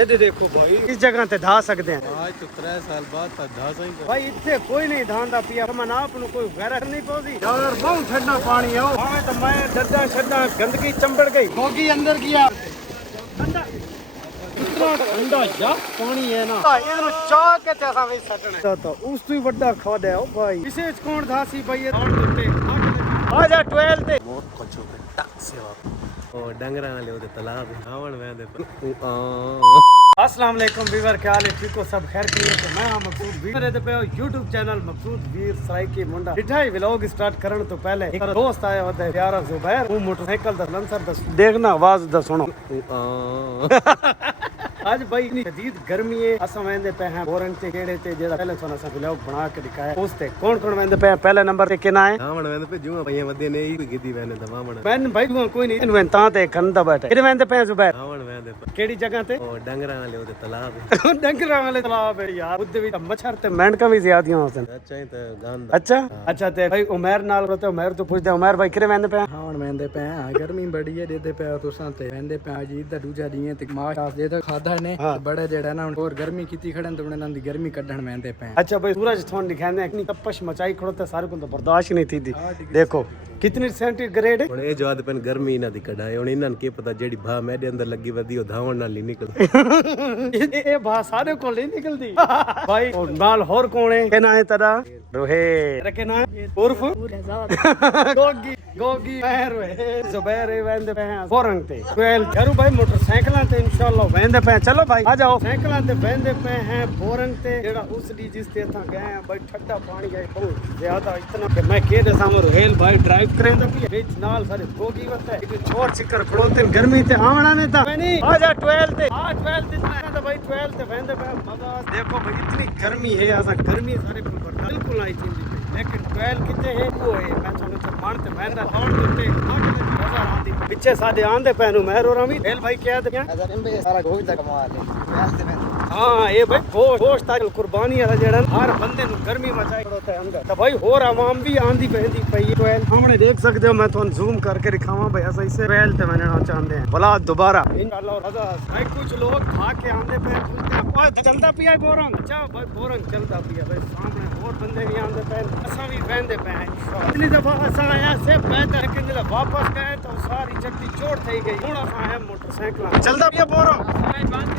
ये देखो भाई इस जगह ते धा सकते हैं आज तो 3 साल बाद धा सही भाई इतने कोई नहीं धांदा पिया मन आप कोई गैरत नहीं पौधी यार बहुत ठंडा पानी है हमें तो मैं डड्डा शड्डा गंदगी चंबड़ गई होगी अंदर किया ठंडा इतना ठंडा या पानी है ना ਇਹਨੂੰ ਚਾਹ ਕੇ ਤੇ ਅਸਾਂ ਵੀ ਸੱਟਣਾ ਤਾਂ ਉਸ ਤੋਂ ਹੀ ਵੱਡਾ ਖਾਦਾ ਹੈ ਭਾਈ ਇਸੇ ਚ ਕੌਣ ਥਾ ਸੀ ਭਾਈ ਇਹ ਉੱਤੇ ਆ ਜਾ 12 ਤੇ बहुत कुछ हो गया टक से ओ डंगरा वाले ओदे तालाब हावण वेंदे अस्सलाम वालेकुम व्यूअर क्या हाल है ठीक हो सब खैर करिए तो मैं हां मकसूद वीर रहते पे YouTube चैनल मकसूद वीर सराइकी मुंडा मिठाई व्लॉग स्टार्ट करने तो पहले एक दोस्त आया होता है प्यारा जुबैर वो मोटरसाइकिल दा लंसर दा देखना आवाज दा सुनो आज भाई इतनी शदीद गर्मी है असा वेंदे पे हैं बोरंग ते केड़े ते जेड़ा पहले सोना सा व्लॉग बना के दिखाया उस ते कौन वेंदे पे पहले नंबर ते केना है हावण वेंदे पे जुआ भैया वदे ने ही गिद्दी वेंदे दा मामण मैन भाई कोई नहीं इनवें ता ते कंदा बैठे किरे वेंदे पे जुबैर हावण वेंदे पे केड़ी जगह ते ओ डंगरा वाले ओदे तालाब डंगरा वाले तालाब है यार उदे भी मच्छर ते मेंढका भी ज्यादा होते हैं अच्छा ही तो गंद अच्छा ते भाई उमर नाल रोते उमर तो पूछदे उमर भाई किरे वेंदे पे हावण वेंदे पे गर्मी बड़ी है देते पे तुसां ते वेंदे पे अज इधर दूजा दिए ते माश दे तो खादा ने बड़े जेड़ा ना और गर्मी कीती खड़न तो उन्हें दी गर्मी कढण वेंदे पे अच्छा भाई सूरज थोन दिखाने इतनी तपश मचाई खड़ोते सारे को तो बर्दाश्त नहीं थी देखो कितनी सेंटीग्रेड हुन ए जवाद पेन गर्मी इना दी कढाए हुन इनन के पता जेडी भा मेरे अंदर लगी वदी ओ धावण नाल ही निकल ए भा सारे को ले निकलदी भाई और नाल और कौन है कहना है तेरा रोहे रखे ना उर्फ गोगी गोगी पैर वे जुबैर वेंदे पे हैं बोरंग ते वेल करू भाई मोटरसाइकिलां ते इंशाल्लाह वेंदे पे चलो भाई आ जाओ साइकिलां ते वेंदे पे हैं बोरंग ते जेड़ा उस दी जिस ते था गए हैं भाई ठंडा पानी है बहुत ज्यादा इतना कि मैं के दे सामने रोहेल भाई ड्राइव करेंदा भी बीच नाल सारे गोगी वते एक छोड़ चिकर खड़ोते गर्मी ते आवना ने था नहीं आ जा 12 ते आ 12 ते तो भाई 12 ते वेंदे पे मजा देखो भाई इतनी गर्मी है ऐसा गर्मी सारे को बिल्कुल नहीं थी लेकिन 12 कितने है वो है मैं सोने से मान ते वेंदा और ते मजा आंदी पीछे साडे आंदे पैनु मैं और अमी रेल भाई क्या ते सारा गोई दा कमाल है हां ये भाई गोश्त ताकि कुर्बानी है जेड़ा हर बंदे नु गर्मी मचाई खड़ोता है अंदर तो भाई और आवाम भी आंदी बहंदी पई है हमने देख सकते हो मैं तो जूम करके दिखावा भाई ऐसा इसे रेल ते बनना चाहते हैं भला दोबारा इंशाल्लाह रजा भाई कुछ लोग खा के आंदे पे ओए चलता पिया बोरंग अच्छा भाई बोरंग चलता पिया भाई सामने और बंदे भी आंदे पे असा भी वेंदे पे इतनी दफा असा आया से पैदल लेकिन जब वापस गए तो सारी चक्की चोट થઈ गई थोड़ा सा है मोटरसाइकिल चलता पिया बोरंग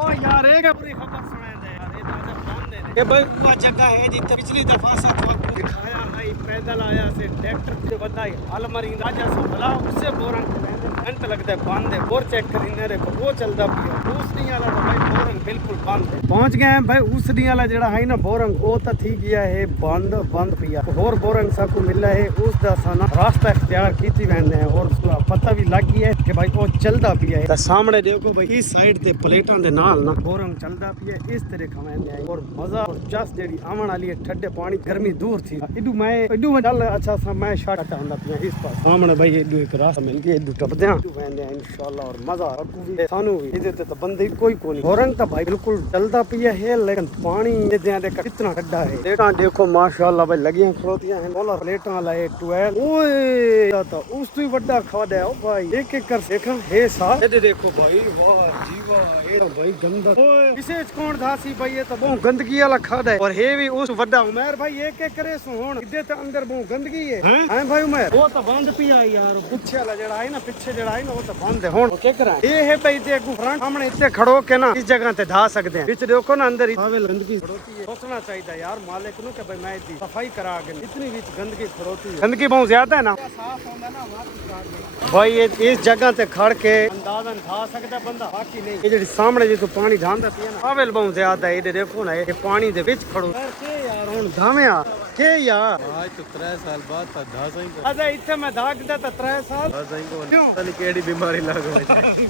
ओ यार एक पूरी खबर सुना दे यार ये दादा बांध दे ये भाई वो जगह है जिथे पिछली दफा सा आपको दिखाया है पैदल आया से ट्रैक्टर से बंदा हल मरी राजा से भला उससे बोरंग घंट लगता है बांध दे बोर चेक करीने रे वो चलता पिया उसनी वाला तो भाई बोरंग बिल्कुल बंद है पहुंच गए हैं भाई उसनी वाला जेड़ा है ना बोरंग वो तो ठीक गया है बंद बंद पिया और बोरंग सबको मिला है उस दा साना रास्ता इख्तियार कीती वेंदे हैं और उसका पता भी लग गया है कि भाई वो चलता पिया है सामने देखो भाई इस साइड ते प्लेटां दे नाल ना बोरंग चलता पिया इस तरह खवेंदे हैं और मजा और जस जेडी आवन वाली है ठंडे पानी गर्मी दूर थी इडू में चल अच्छा सा मैं शॉट आंदा पिया इस पास सामने भाई इडू एक रास्ता मिल गया इडू टपदे हैं वेंदे हैं इंशाल्लाह और मजा आपको भी सानू भी इधर ते तो बंदे कोई कोनी बोरंग तो भाई बिल्कुल चलता पिया है लेकिन पानी दे दे कितना गड्ढा है प्लेटां देखो माशाल्लाह भाई लगियां खड़ोतियां हैं बोला प्लेटां लाए 12 ओए तो उस तो बड़ा खादा है ओ भाई एक एक कर देखा है सा ये देखो भाई वाह जी वाह ये तो भाई गंदा ओए इसे कौन था सी भाई ये तो बहुत गंदगी वाला खादा है और हे भी उस बड़ा उमर भाई एक एक करे सो हुन इदे तो अंदर बहुत गंदगी है हैं भाई उमर वो तो बंद पिया यार पीछे वाला जेड़ा है ना पीछे जेड़ा है ना वो तो बंद है हुन क्या करा ये है भाई देखो फ्रंट सामने इतने खड़ो के ना इस जगह ते धा सकते हैं बीच देखो ना अंदर आवे गंदगी खड़ोती है सोचना चाहिए यार मालिक नु कि भाई मैं इतनी सफाई करा के इतनी बीच गंदगी खड़ोती है गंदगी बहुत ज्यादा है ना साफ होंदा ना वहां भाई ये इस जगह ते खड़ के अंदाजन धा सकता बंदा बाकी नहीं ये जेडी सामने जे तो पानी ढांदा पिया ना आवेल बहुत ज्यादा है ये देखो ना ये पानी दे विच खड़ो के यार हुन धावेया के यार आज तो 3 साल बाद धा सही अच्छा इथे मैं धाकदा तो 3 साल सही को पता नहीं केड़ी बीमारी लग गई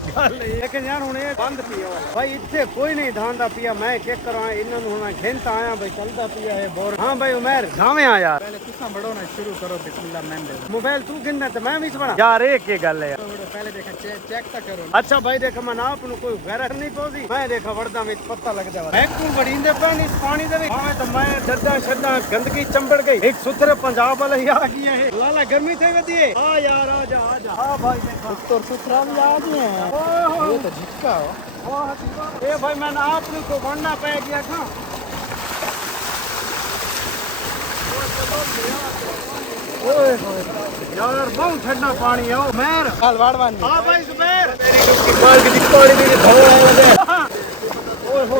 गल लेकिन यार हुन ये बंद पिया भाई इथे कोई नहीं धांदा पिया मैं के करा इन्हां नु हुन घंटा आया भाई चलदा पिया है बोर हां भाई उमर धावेया यार पहले तुसा बड़ो ना शुरू करो बिस्मिल्लाह मैं दे मोबाइल तू गिनना तो मैं बीच बना यार एक ये गल है यार पहले देखा चेक तो करो अच्छा भाई देखो मैं आप नु कोई गैरत नहीं पौधी मैं देखा वरदा में पता लगदा है एक तू बड़ी दे पानी इस पानी दे हां तो मैं डड्डा शड्डा गंदगी चंबड़ गई एक सुथरे पंजाब वाला ही आ गया है लाला गर्मी थे वदी है हां यार आ जा हां भाई देखो तो सुथरा भी आ गए हैं ये तो झटका हो ये भाई मैंने आपने को बनना पै गया था। ओए यार बहुत ठंडा पानी है। उमर हाल वाड़वान हाँ भाई जुबैर मार के पानी में धाव आया ओए हो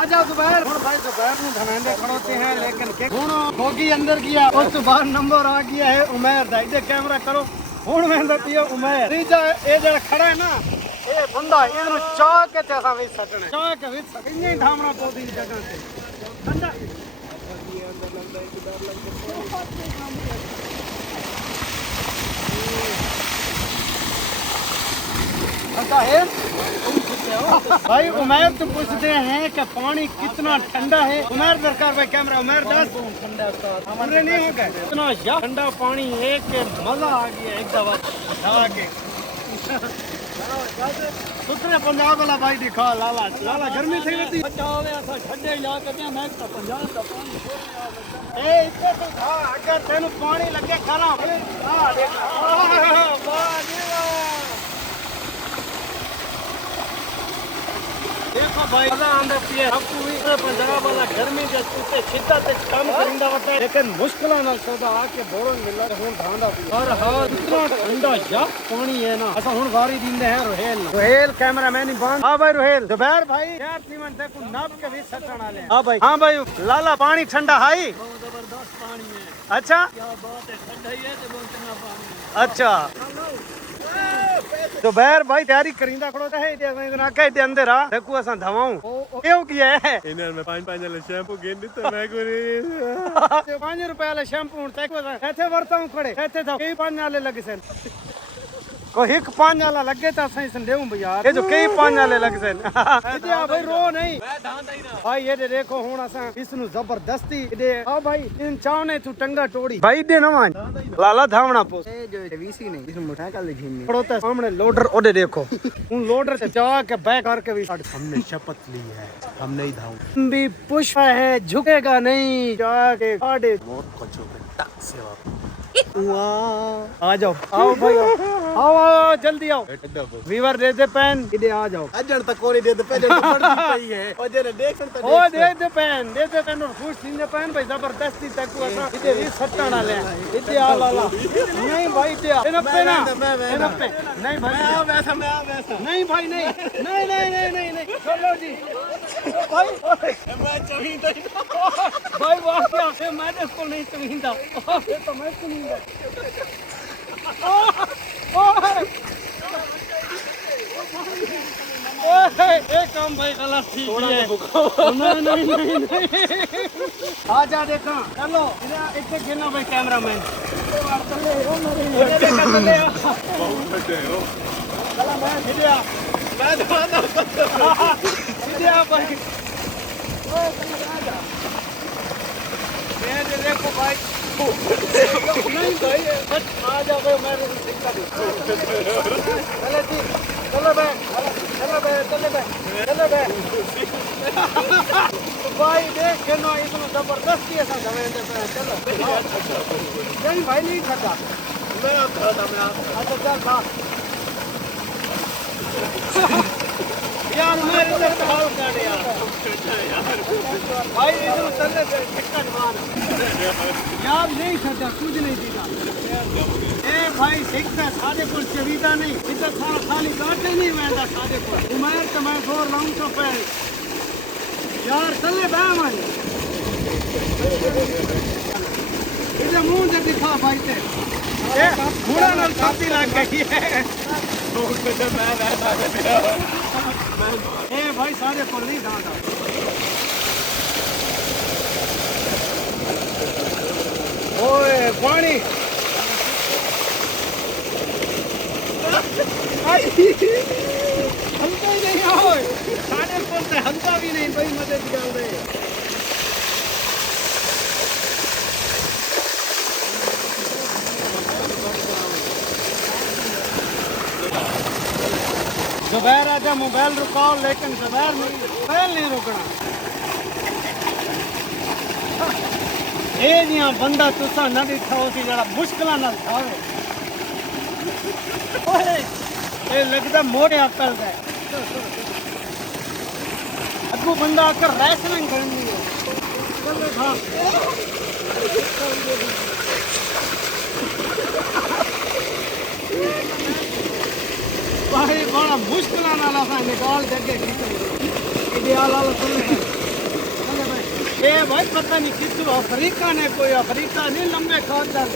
आजा जुबैर हुण भाई जुबैर नु धमेंदे खड़ोते हैं लेकिन हुण होगी अंदर गया उस तो बाहर नंबर आ गया है उमर दा इधर कैमरा करो हुण वेंदा पियो उमर तीजा ए जड़ा खड़ा है ना ए बंदा इनु चाह के ते असा विच सटना चाह के विच सटने धामना पोदी जगह से ठंडा है भाई उमर तो पूछते हैं कि पानी कितना ठंडा है। उमर दरकार भाई कैमरा उमर 10 हमरे नहीं हो गए इतना ठंडा पानी है कि मजा आ गया एक दफा हवा के दूसरे पंजाब वाला भाई दिखा लाला लाला गर्मी थी रहती ठंडे इलाके में मैं तो पंजाब का पानी ए इतने तो था अगर तेन पानी लगे खराब हां देख वाह देखो भाई अंदर पिए आपको भी पंजाब वाला गर्मी के सुते शिद्दत से काम करिंदा वटे लेकिन मुश्किल नाल सौदा आके बोरो मिला हुन धांदा पिए और हां इतना ठंडा या पानी है ना ऐसा हुन वारी दिंदे हैं रोहेल कैमरामैन ही बंद हां भाई रोहेल दोपहर भाई यार सीमन देखो नाप के भी सटण वाले हां भाई लाला पानी ठंडा हाई बहुत जबरदस्त पानी है अच्छा क्या बात है ठंडा ही है तो बहुत ठंडा पानी अच्छा तो बैर भाई तैयारी करिंदा खड़ोता है इते ना कह दे अंदर आ देखो असा धवाऊं क्यों किया है इन्हें में 5 वाला शैम्पू गेंदी तो मैं को 5 रुपए वाला शैम्पू हूं तक ऐसे वरता हूं खड़े ऐसे था कई 5 वाले लगे सन को एक 5 वाला लगे तो सही सन देऊं भैया ये जो कई 5 वाले लगे सन इते आ भाई रो नहीं मैं धांदा ही ना भाई ये देखो हुन असा इसनु जबरदस्ती इते आ भाई इन चावने तू टंगा टोड़ी भाई दे ना लाला धावना पोस ए जो वीसी नहीं इसमें मुठा का लिखी पड़ोता सामने लोडर ओडे देखो उन लोडर से जा के बैक करके भी हमने शपथ ली है हम नहीं धाऊं भी पुष्प है झुकेगा नहीं जाके आड़े बहुत कुछ होगा टक से आ जाओ आओ भाई आओ आओ जल्दी आओ वीवर दे दे पेन इधर आ जाओ अजन तक कोई दे दे पे जन पड़ती पई है और जन देख सकता ओ दे पेन और खुश थी पेन भाई जबरदस्ती तक असा इधर भी सट्टण वाले इधर आ लाला नहीं भाई इधर इन पे ना नहीं भाई वैसा नहीं भाई नहीं चलो जी भाई मैं चवींदा भाई वाह क्या मैं इसको नहीं चवींदा तो मैं चवींदा एक काम भाई गलत थी नहीं आजा देखा चलो इतने गिरना भाई कैमरामैन देखो भाई नहीं भाई आ जा भाई मैं चलो भाई देख के ना इसमें जबरदस्ती ऐसा धमेंदे पे चलो नहीं भाई नहीं खाता मैं अच्छा चल खा यार मेरे इधर तो हाल कर यार भाई इधर चलने से टिकट मार यार नहीं खाता कुछ नहीं दीदा ए भाई सिक्का सादे को चवीदा नहीं इधर सारा खाली गाटे नहीं वेंदा सादे को उमर तो मैं जोर लाऊं तो पे यार चले बैमान इधर मुंह से दिखा भाई ते ए घोड़ा नाल छाती लग गई है ए भाई सारे को नहीं दांदा ओए पानी हमको ही नहीं आओ सारे को से हमका भी नहीं भाई मदद कर रहे जुबैर आजा मोबाइल रुकाओ लेकिन जुबैर नहीं रुकना ये जिया बंदा तुसा न दिखा उसी जरा मुश्किल नाल खावे ओए ये लगदा मोटे अकल दा अगू बंदा आकर रेसलिंग करनी है चल खा भाई बड़ा मुश्किल नाला सा निकाल देके इडियाल वाला ये भाई पता नहीं किस अफ्रीका ने कोई अफ्रीका नहीं लंबे खानदान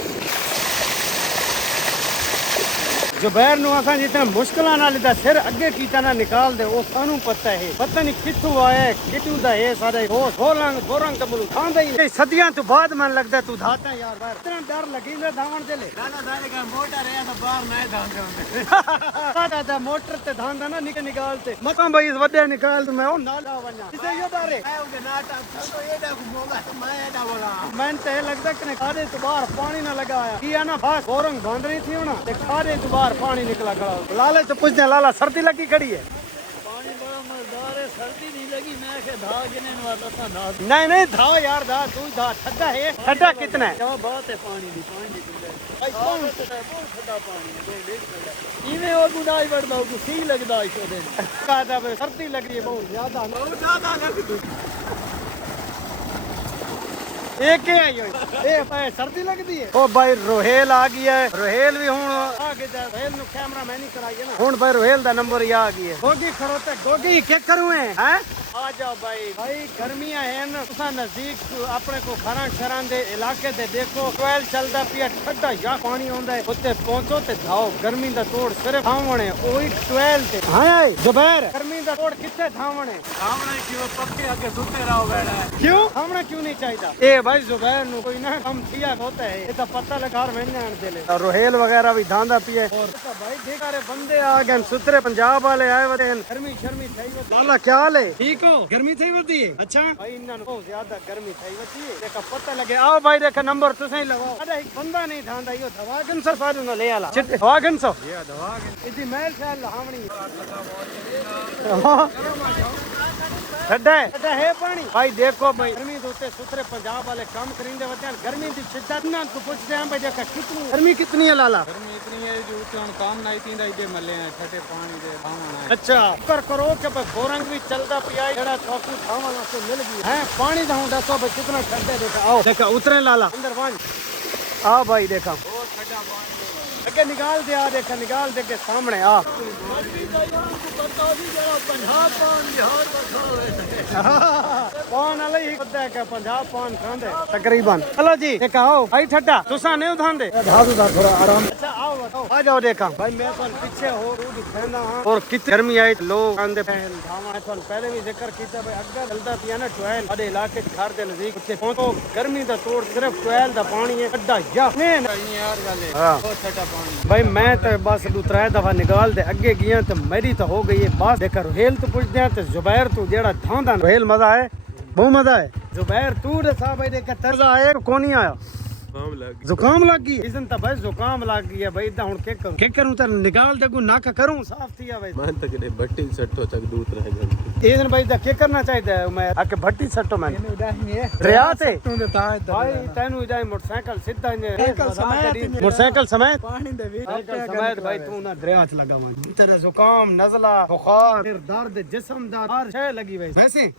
जुबैर नु असा जितना मुश्किल नाल दा सिर अगे कीता ना निकाल दे वो सानू पता है पता नहीं किथों आया किथों दा है सारे बोरंग का मुल्क खांदा ही सदियां तो बाद मन लगदा तू धाता यार बाहर इतना डर लगींदा धावण दे ले दादा दादा का मोटर है तो बाहर ना धांदे होंदे दादा मोटर ते धांदा ना निकालते मता भाई इस वड्डे निकाल तो मैं ओ नाला वणा इसे यो डरे मैं उगे नाटा तो एडा को मोगा तो मैं एडा बोला मैं ते लगदा कि खादे तो बाहर पानी ना लगाया किया ना बस बोरंग बंद नहीं थी होना ते खादे तो बाहर पानी निकला खड़ा लाले तो पूछते लाला सर्दी लगी खड़ी है पानी बड़ा मजेदार है सर्दी नहीं लगी मैं के धा गिने वाला था ना नहीं धा यार धा तू धा ठड्डा है ठड्डा कितना है क्या बात है पानी निकल भाई कौन बहुत ठंडा पानी है 2 लीटर इवे और बुढ़ाई बढ़दा को सी लगदा इसो दिन कादा सर्दी लग रही है बहुत ज्यादा लग एक ही आई हुई सर्दी लगती है ओ भाई रोहेल आ गया है रोहेल भी हुन आगे जा रोहेल नु कैमरा मैन ही कराई ना हुन भाई रोहेल दा नंबर ही आ गई है गोगी खड़ोते गोगी क्या करूं है हैं आ जाओ भाई गर्मियां हैं ना तुसा नजदीक अपने को खरा शरण दे इलाके ते देखो ट्वेल चलदा पिया ठंडा या पानी आंदा है उत्ते पहुंचो ते जाओ गर्मी दा तोड़ सिर्फ धावण है ओही ट्वेल ते हां जुबैर गर्मी दा तोड़ किथे धावण है धावण क्यों पक्के आगे सुते रहो बेटा क्यों धावण क्यों नहीं चाहिए ए भाई जुबैर नु कोई ना कम किया होता है ये तो पता लगा मैंने आन दे ले रोहेल वगैरह भी धांदा पिए और भाई देखा रे बंदे आ गए सुतरे पंजाब वाले आए वते गर्मी शर्मी थई वाला क्या हाल है ठीक हो गर्मी थई वती है अच्छा भाई इन्ना नु बहुत ज्यादा गर्मी थई वती है देखा पता लगे आओ भाई देखा नंबर तुसे ही लगाओ अरे एक बंदा नहीं धांदा यो दवागन सर फादू न ले आला चिट्टे दवागन सो ये दवागन इदी महल से लहावणी ठंडा है पानी भाई देखो भाई गर्मी दोते सुतरे पंजाब वाले काम करिंदे वते गर्मी दी शिद्दत ना तो पूछते हैं भाई देखा कितनी गर्मी कितनी है लाला गर्मी इतनी है जो उठन काम नहीं तींदा इदे मले हैं ठटे पानी दे धावण अच्छा करो के भाई बोरंग भी चलदा पिया एड़ा थाकू धावण से मिल गई है पानी दाऊ दसो भाई कितना ठंडा देखा आओ देखा उतरे लाला अंदर वांज आ भाई देखा बहुत ठंडा पानी अगे निकाल दे आ देखा निकाल दे के सामने आ पान वाले ही पता है क्या पंजाब पान खांदे तकरीबन चलो जी देखा आओ भाई ठट्टा तुसा नहीं उठांदे धादू दा थोड़ा आराम अच्छा आओ बताओ आ जाओ देखा भाई मैं तो पीछे हो रूडी कहना और कितनी गर्मी आई लोग आंदे धावा तो पहले भी जिक्र कीता भाई अगर चलदा पिया ना ट्वेल अडे इलाके घर दे नजदीक उत्ते पहुंचो गर्मी दा तोड़ सिर्फ ट्वेल दा पानी है अड्डा या नहीं यार गल हां बहुत ठंडा भाई मैं तो बस 2-3 दफा निकाल दे अगे गया तो मेरी तो हो गई है बस देखा रोहेल तो पूछते हैं तो जुबैर तू जेड़ा धांदा रोहेल मजा है बहुत मजा है जुबैर तू रे साहब भाई देख तर्जा आया कौन नहीं आया जुकाम लग गई इस दिन तो भाई जुकाम लग गई है भाई इदा हुन के करूं तो निकाल दे को नाक करूं साफ थिया भाई मान तक ने भट्टी सट्टो तक दूत रह गई इस दिन भाई दा के करना चाहिए मैं आके भट्टी सट्टो मैं रिया से तू ता भाई तैनू इदा मोटरसाइकिल सीधा मोटरसाइकिल समेत पानी दे समेत भाई तू ना दरिया च लगा मन तेरे जुकाम नजला बुखार फिर दर्द जिस्म दा हर शय लगी भाई वैसे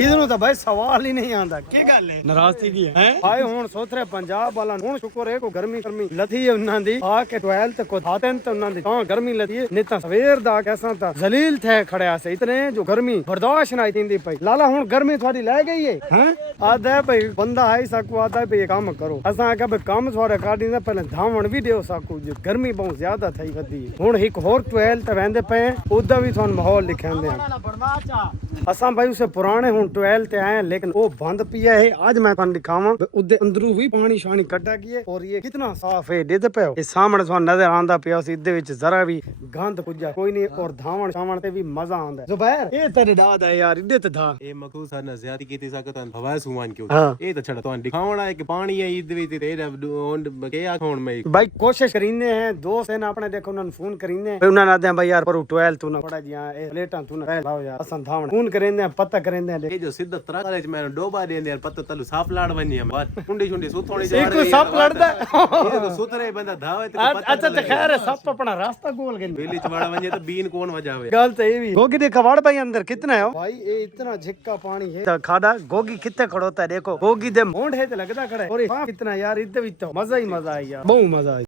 इधरों तो भाई सवाल ही नहीं आंदा की गल है नाराज थी की है भाई हुन सोचरे पंजाब वाला हुन शुक्र है को गर्मी लथी है उन्हां दी आ के 12 तक को थातन तो उन्हां दी हां गर्मी लथी है नहीं तो सवेर दा कैसा था जलील थे खड़या से इतने जो गर्मी बर्दाश्त नहीं थींदी पई लाला हुन गर्मी थोड़ी ले गई है हैं आदा भाई बंदा आई सकू आदा भाई काम करो असा का भाई काम थोड़े काटी दे पहले धावण भी देओ सकू गर्मी बहुत ज्यादा थई वदी हुन एक और 12 ते वेंदे पे उदा भी थोन माहौल लिखांदे असा भाई उसे पुराने हुन 12 ते आए लेकिन वो बंद पिया है आज मैं थान दिखावा उदे अंदरू भी पानी शानी कटा गया और ये कितना साफ है देते पे ये सामने थान नजर आंदा पिया इदे विच जरा भी गंद कुजा कोई नहीं और धावण शावण ते भी मजा आंदा जुबैर ये तेरे दाद है यार इदे ते था ए मकूसा न ज्यादा कीती सकत हवा सुमान क्यों ए तो छड़ा थान दिखावना है कि पानी है इदे विच ते के आखोण में भाई कोशिश करीने हैं दोस्त है ना अपने देखो उन्होंने फोन करीने उन्होंने आदे भाई यार पर 12 तू ना पड़ा जिया ए प्लेटां तू ना लाओ यार असन धावण फोन खून करेंदे पता करेंदे ये जो सीधा तरह करे मैं डोबा देंदे पता तलु साफ लाड़ बनी है बात कुंडी छुंडी सुथोणी एक को सप लड़दा ये तो सुथरे बंदा धावे तो पता अच्छा तो खैर है सप अपना रास्ता गोल गए बेली चवाड़ा वने तो बीन कौन वजावे गल तो ये भी गोगी दे कवाड़ भाई अंदर कितना है भाई ये इतना झिक्का पानी है तो खादा गोगी कितने खड़ोता है देखो गोगी दे मोंड है तो लगदा खड़ा है और कितना यार इधर भी तो मजा ही मजा आई यार बहुत मजा आई।